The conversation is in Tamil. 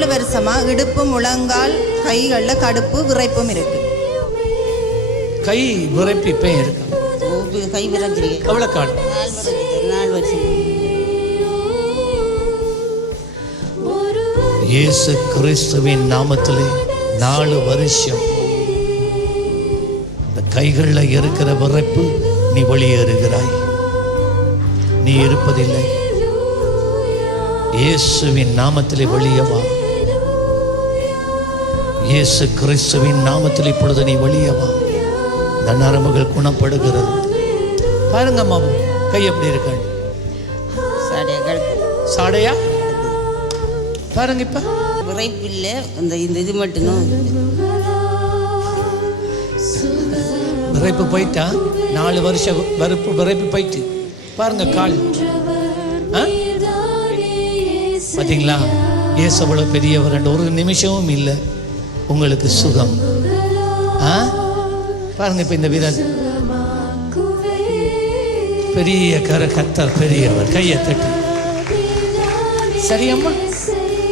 நாலு வருஷமா இடுப்பு முழங்கால் கைகளில் கடுப்பு விரைப்பும் இருக்கு. கை விரைப்பிப்பே இருக்கு. கை விரைஞ்சிருக்கு. எவ்வளோ காலம். நாலு வருஷம் இயேசு கிறிஸ்துவின் நாமத்திலே நாலு வருஷம். இந்த கைகளில் இருக்கிற விரைப்பு நீ வெளியேறுகிறாய். நீ இருப்பதில்லை. இயேசுவின் நாமத்திலே வெளியே வா. இயேசு கிறிஸ்துவின் நாமத்தில் இப்பொழுது நீ வெளியே வா இந்த நரம்புகள் குணப்படுகிறது. பாருங்க அம்மா கை எப்படி இருக்காங்க சாடியா? பாருங்க இப்ப. விரைப்பு இல்லை இந்த இந்த இது மட்டும்தான். விரைப்பு போயிட்டா? நாலு வருஷம் விரைப்பு விரைப்பு போயிட்டு. பாருங்க கால். ஆ? பாத்தீங்களா? ஏசு அவ்வளவு பெரியவர் ரெண்டு ஒரு நிமிஷமும் இல்லை. உங்களுக்கு சுகம். ஆ? பாருங்க இப்ப இந்த வீரர் பெரிய கர கத்தர் பெரியவர். கையை தட்டி. சரியம்மா?